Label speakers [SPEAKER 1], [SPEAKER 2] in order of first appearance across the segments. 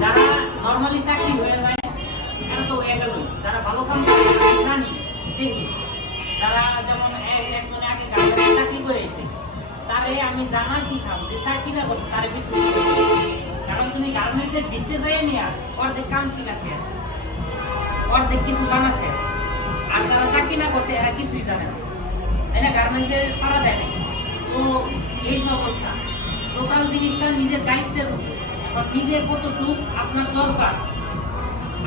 [SPEAKER 1] যারা নর্মালি চাকরি হয়ে যায় এরা তো হয়ে গেল। যারা ভালো কাম জানি দেখি যারা যেমন এক- একজনে আগে গার্মেন্টে চাকরি করেছে তারে আমি জানা শিখাম যে চাকরিটা করছে তারে বেশি কারণ তুমি গার্মেন্টসের দিতে যাই নিয়ে অর্ধেক কাম শিখা শেষ। অর্ধেক কিছু জানা শেষ। আর যারা চাকরি না করছে, এরা কিছুই জানে না। তাই না গার্মেন্টসের পারা দেয় না। তো এই অবস্থা। টোটাল জিনিসটা নিজের দায়িত্বের উপর। এখন নিজে কতটুকু আপনার দরকার,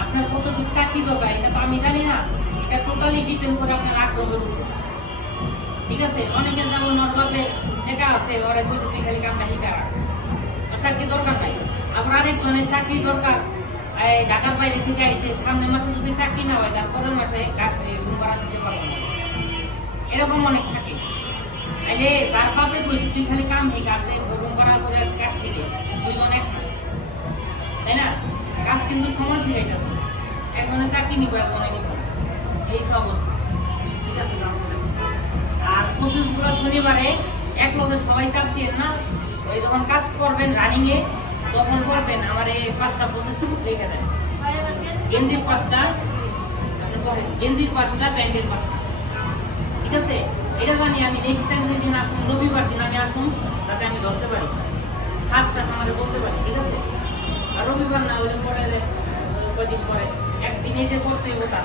[SPEAKER 1] আপনার কতটুক চাকরি দরকার, এটা তো আমি জানি না। এটা টোটালি ডিপেন্ড করে আপনার আগ্রহের উপর। ঠিক আছে? অনেকের যেমন নর্মালে টাকা আছে, ওরা বুঝে তুই খালি কামটা শিখা রাখ চাকরি দরকার নাই। আবার আরেকজনের চাকরি দরকার। ঢাকার বাইরে থেকে আইছে, সামনে মাসে যদি চাকরি না হয়, তার পরের মাসে রুম ভাড়া দিতে পারব না। এরকম অনেক থাকে। তাইলে তার বাপে কইছি তুই খালি কাম হে, কাজ রুম ভাড়া করে কিন্তু সমান শিখাইতেছে একজনে চাকরি নিব, একজনে নিব এই সব অবস্থা ঠিক আছে আর পঁচিশ পুরো শনিবারে এক লগে সবাই চাপ দিয়ে না, ওই যখন কাজ করবেন রানিংয়ে তখন করবেন। আমার এই পাঁচটা পঁচিশ রেখে দেন। গেঞ্জির পাঁচটা গেঞ্জির পাঁচটা, প্যান্টের পাঁচটা। ঠিক আছে? এটা জানি আমি নেক্সট টাইম যেদিন আসুন, রবিবার দিন আমি আসুন তাতে আমি ধরতে পারি। ফার্স্টটা আমাদের বলতে পারি, ঠিক আছে? রবিবার না হলে পরে কদিন পরে। একদিনে যে করতে ওটা